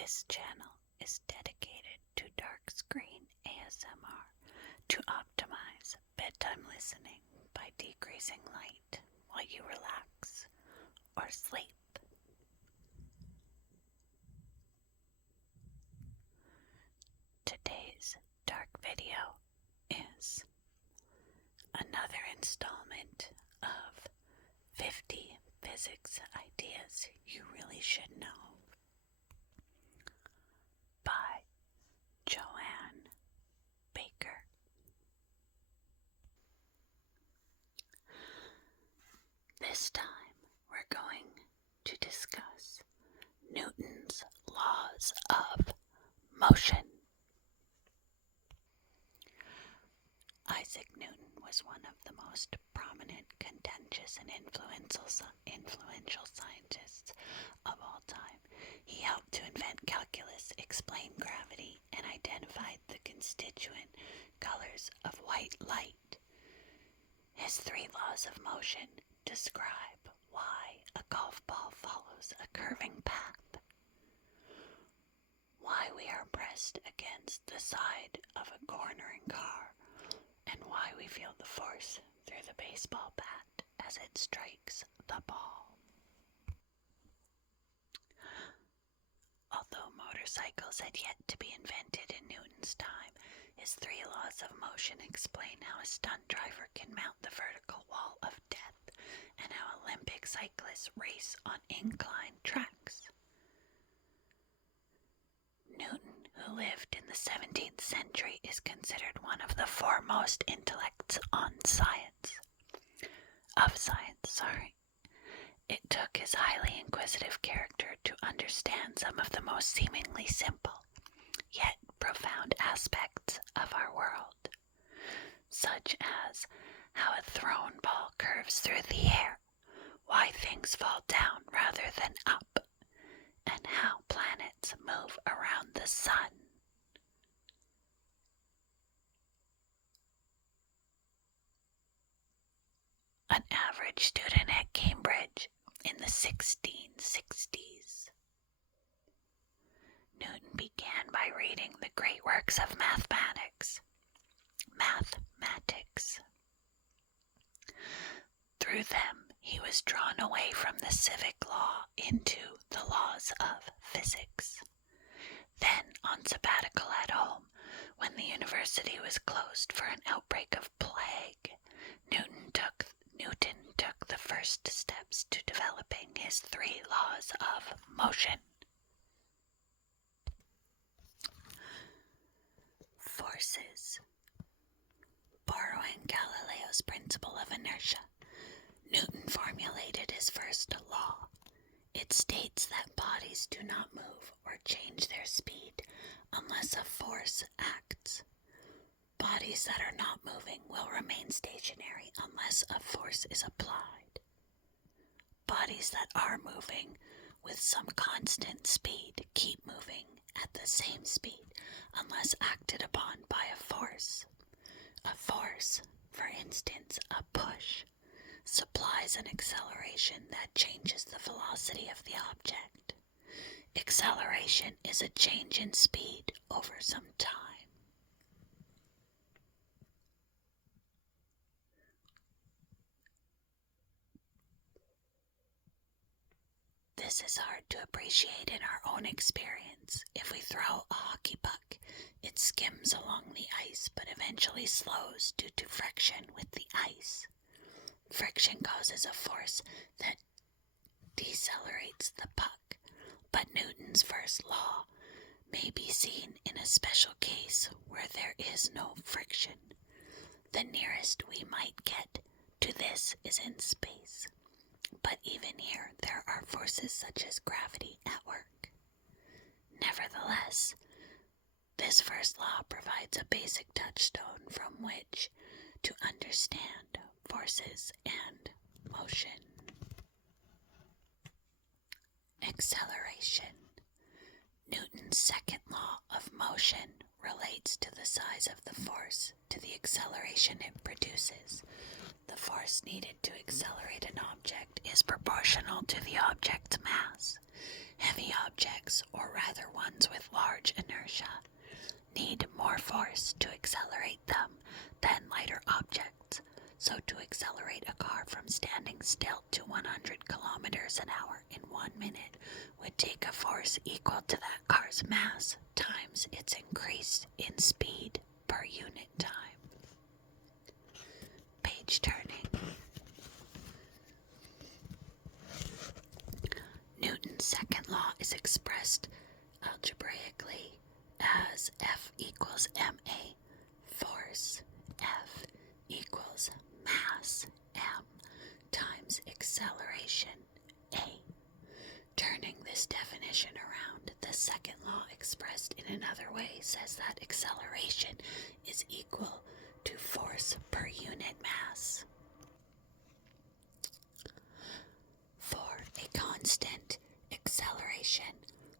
This channel is dedicated to dark screen ASMR to optimize bedtime listening by decreasing light while you relax or sleep. Today's dark video is another installment of 50 physics ideas you really should know by Joanne Baker. This time we're going to discuss Newton's laws of motion. Isaac Newton was one of the most prominent, contentious, and influential scientists of all time. He helped to invent calculus, explain gravity, and identified the constituent colors of white light. His 3 laws of motion describe why a golf ball follows a curving path, why we are pressed against the side of a cornering car, and why we feel the force through the baseball bat as it strikes the ball. Although motorcycles had yet to be invented in Newton's time, his 3 laws of motion explain how a stunt driver can mount the vertical wall of death and how Olympic cyclists race on inclined tracks. Newton, who lived in the 17th century, is considered one of the foremost intellects of science. It took his highly inquisitive character to understand some of the most seemingly simple, yet profound aspects of our world, such as how a thrown ball curves through the air, why things fall down rather than up, and how planets move around the sun. An average student at Cambridge in the 1660s. Newton began by reading the great works of mathematics. Through them, he was drawn away from the civic law into the laws of physics. Then, on sabbatical at home, when the university was closed for an outbreak of plague, Newton took the first steps to developing his 3 laws of motion. Forces. Borrowing Galileo's principle of inertia, Newton formulated his first law. It states that bodies do not move or change their speed unless a force acts. Bodies that are not moving will remain stationary unless a force is applied. Bodies that are moving with some constant speed keep moving at the same speed unless acted upon by a force. A force, for instance, a push, supplies an acceleration that changes the velocity of the object. Acceleration is a change in speed over some time. This is hard to appreciate in our own experience. If we throw a hockey puck, it skims along the ice but eventually slows due to friction with the ice. Friction causes a force that decelerates the puck, but Newton's first law may be seen in a special case where there is no friction. The nearest we might get to this is in space. But even here, there are forces such as gravity at work. Nevertheless, this first law provides a basic touchstone from which to understand forces and motion. Acceleration. Newton's second law of motion relates to the size of the force to the acceleration it produces. The force needed to accelerate an object is proportional to the object's mass. Heavy objects, or rather ones with large inertia, need more force to accelerate them than lighter objects. So to accelerate a car from standing still to 100 kilometers an hour in 1 minute would take a force equal to that car's mass times its increase in speed per unit time. Page turning. Newton's second law is expressed algebraically as F equals ma, force F equals mass m times acceleration a. Turning this definition around, the second law expressed in another way says that acceleration is equal to force per unit mass. For a constant acceleration,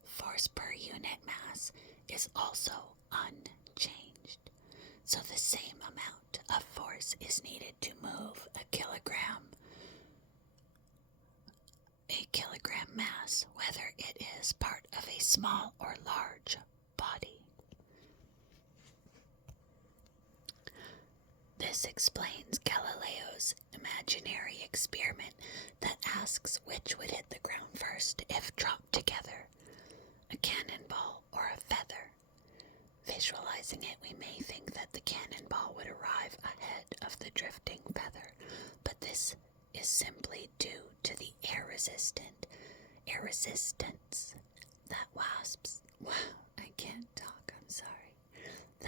force per unit mass is also unchanged. So the same amount of force is needed to move a kilogram mass, whether it is part of a small or large body. This explains Galileo's imaginary experiment that asks which would hit the ground first if dropped together, a cannonball or a feather. Visualizing it, we may think that the cannonball would arrive ahead of the drifting feather, but this is simply due to the air resistance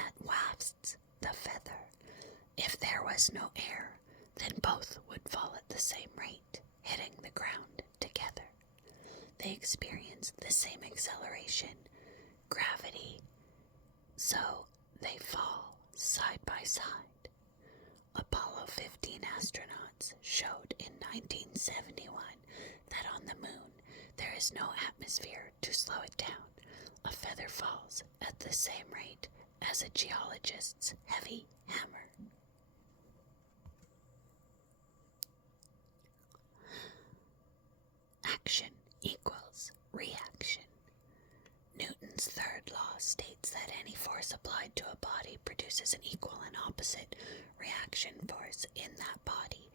that wafts the feather. If there was no air, then both would fall at the same rate, hitting the ground together. They experience the same acceleration, gravity, so they fall side by side. Apollo 15 astronauts showed in 1971 that on the moon there is no atmosphere to slow it down. A feather falls at the same rate as a geologist's heavy hammer. Action equals reaction. Newton's third law states that any force applied to a body produces an equal and opposite reaction force in that body.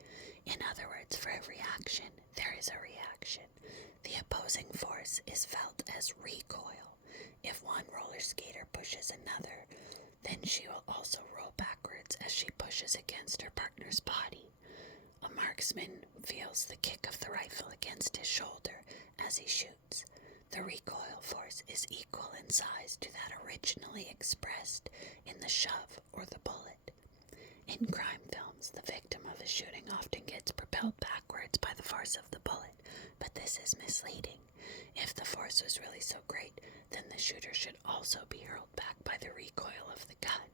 In other words, for every action, there is a reaction. The opposing force is felt as recoil. If one roller skater pushes another, then she will also roll backwards as she pushes against her partner's body. A marksman feels the kick of the rifle against his shoulder as he shoots. The recoil force is equal in size to that originally expressed in the shove or the bullet. In crime films, the victim of a shooting often gets propelled backwards by the force of the bullet, but this is misleading. If the force was really so great, then the shooter should also be hurled back by the recoil of the gun.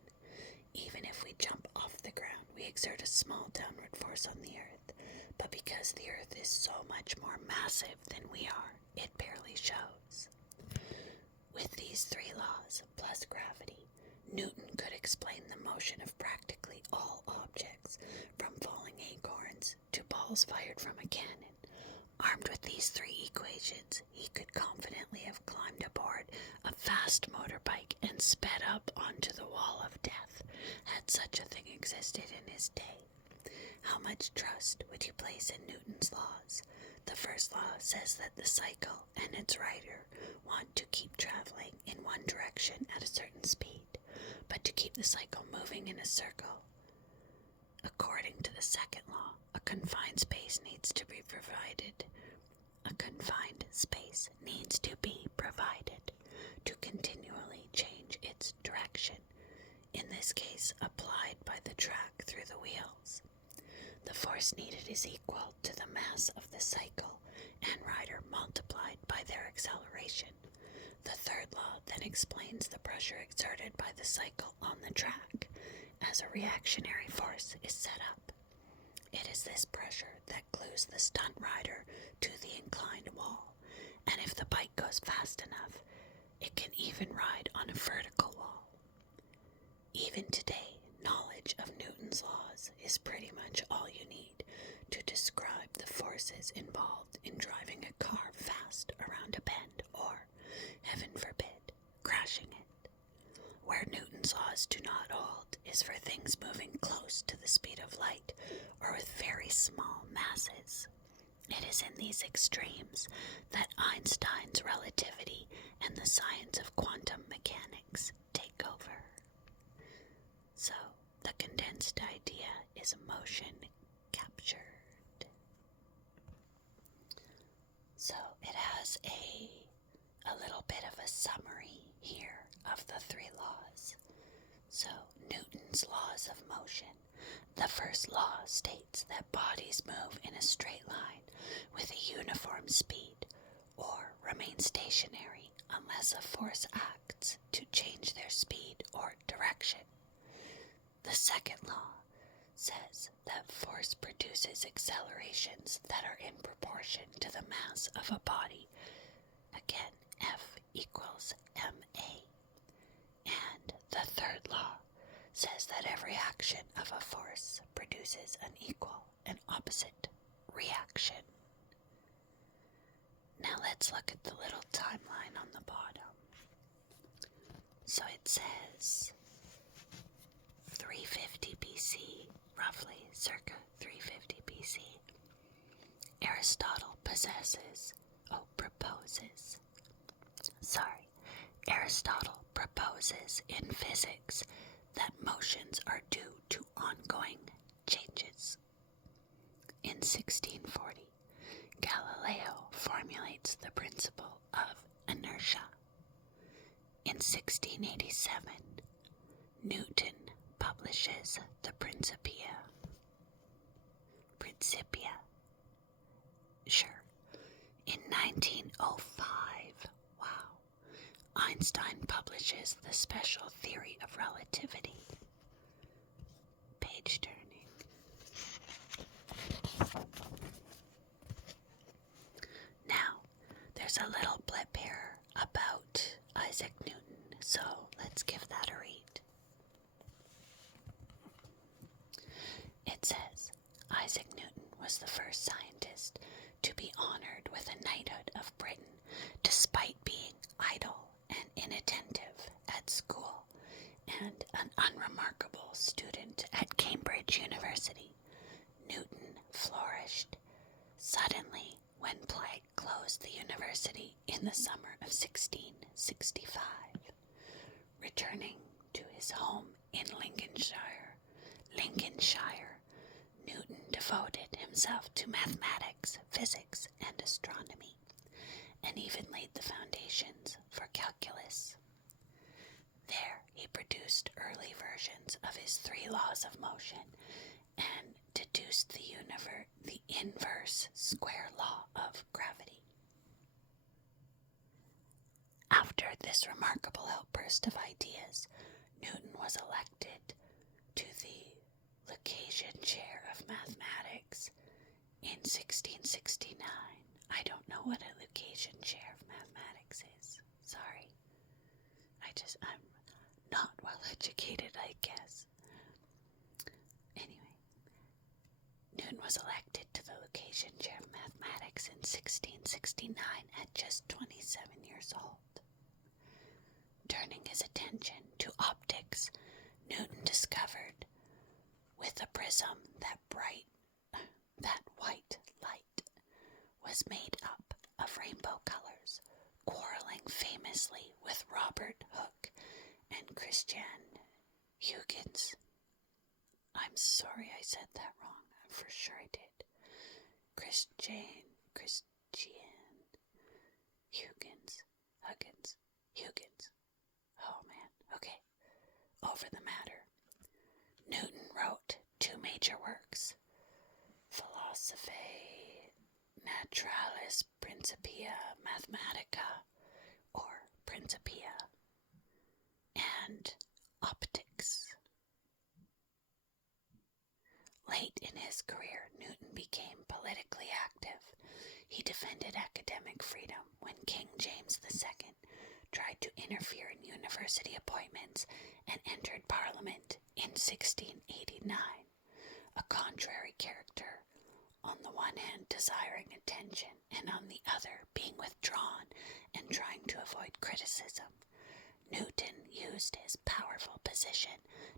Even if we jump off the ground, we exert a small downward force on the earth, but because the earth is so much more massive than we are, it barely shows. With these three laws, plus gravity, Newton could explain the motion of practically all objects, from falling acorns to balls fired from a cannon. Armed with these three equations, he could confidently have climbed aboard a fast motorbike and sped up onto the wall of death, had such a thing existed in his day. How much trust would you place in Newton's laws? The first law says that the cycle and its rider want to keep traveling in one direction at a certain speed, but to keep the cycle moving in a circle. According to the second law, a confined space needs to be provided to continually change its direction, in this case applied by the track through the wheels. The force needed is equal to the mass of the cycle and rider multiplied by their acceleration. The third law then explains the pressure exerted by the cycle on the track as a reactionary force is set up. It is this pressure that glues the stunt rider to the inclined wall, and if the bike goes fast enough, it can even ride on a vertical wall. Even today, knowledge of Newton's laws is pretty much all you need to describe the forces involved in driving a car fast around a bend or Newton's laws do not hold is for things moving close to the speed of light or with very small masses. It is in these extremes that Einstein's relativity and the science of quantum mechanics take over. So, the condensed idea is motion captured. So, it has a little bit of a summary here of the three laws. So, Newton's laws of motion. The first law states that bodies move in a straight line with a uniform speed or remain stationary unless a force acts to change their speed or direction. The second law says that force produces accelerations that are in proportion to the mass of a body. Again, F equals ma. And the third law says that every action of a force produces an equal and opposite reaction. Now let's look at the little timeline on the bottom. So it says 350 BC, roughly circa 350 BC. Aristotle proposes in physics that motions are due to ongoing changes. In 1640, Galileo formulates the principle of inertia. In 1687, Newton publishes the Principia. In 1905, Einstein publishes the special theory of relativity. Page turning. Now, there's a little blip here about Isaac Newton, so let's give that a read. It says, Isaac Newton was the first scientist to be honored with a knighthood of Britain, despite being idle and inattentive at school and an unremarkable student at Cambridge University. Newton flourished suddenly when plague closed the university in the summer of 1665. Returning to his home in Lincolnshire, Newton devoted himself to mathematics, physics, and astronomy, and even laid the foundations for calculus. There he produced early versions of his three laws of motion and deduced the inverse square law of gravity. After this remarkable outburst of ideas, Newton was elected to the Lucasian Chair of Mathematics in 1669. I don't know what a Lucasian Chair of Mathematics is. Sorry. I'm not well educated, I guess. Anyway, Newton was elected to the Lucasian Chair of Mathematics in 1669 at just 27 years old. Turning his attention to optics, Newton discovered with a prism that white light was made up of rainbow colors, quarreling famously with Robert Hooke and Christian Huygens. I'm sorry I said that wrong. I'm for sure I did. Christian Huygens. Oh man, okay. Over the matter. Newton wrote two major works, Philosophiae Naturalis Principia Mathematica, or Principia, and Optics. Late in his career, Newton became politically active. He defended academic freedom when King James II tried to interfere in university appointments and entered Parliament in 1689, a contrary character, on the one hand desiring attention and on the other being withdrawn and trying to avoid criticism. Newton used his powerful position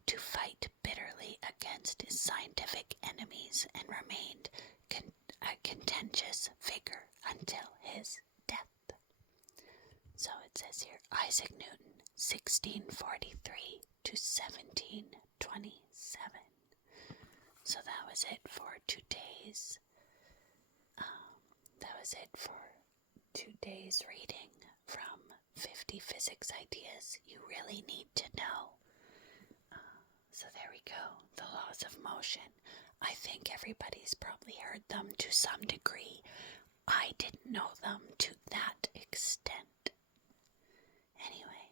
to fight bitterly against his scientific enemies and remained a contentious figure until his death. So it says here, Isaac Newton, 1643 to 1727. So that was it for today's reading from 50 Physics Ideas You Really Need to Know. So there we go, the laws of motion. I think everybody's probably heard them to some degree. I didn't know them to that extent. Anyway,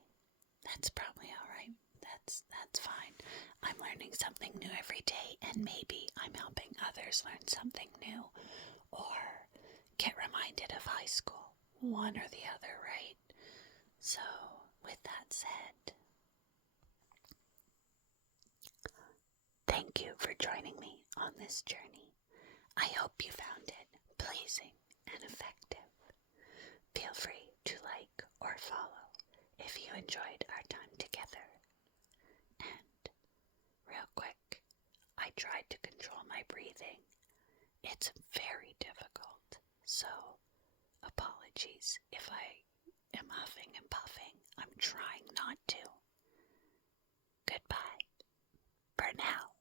that's probably alright. That's fine. I'm learning something new every day, and maybe I'm helping others learn something new or get reminded of high school. One or the other, right? So, with that said, thank you for joining me on this journey. I hope you found it pleasing and effective. Feel free to like or follow if you enjoyed our time together. And real quick, I tried to control my breathing. It's very difficult, so apologies if I am huffing and puffing. I'm trying not to. Goodbye for now.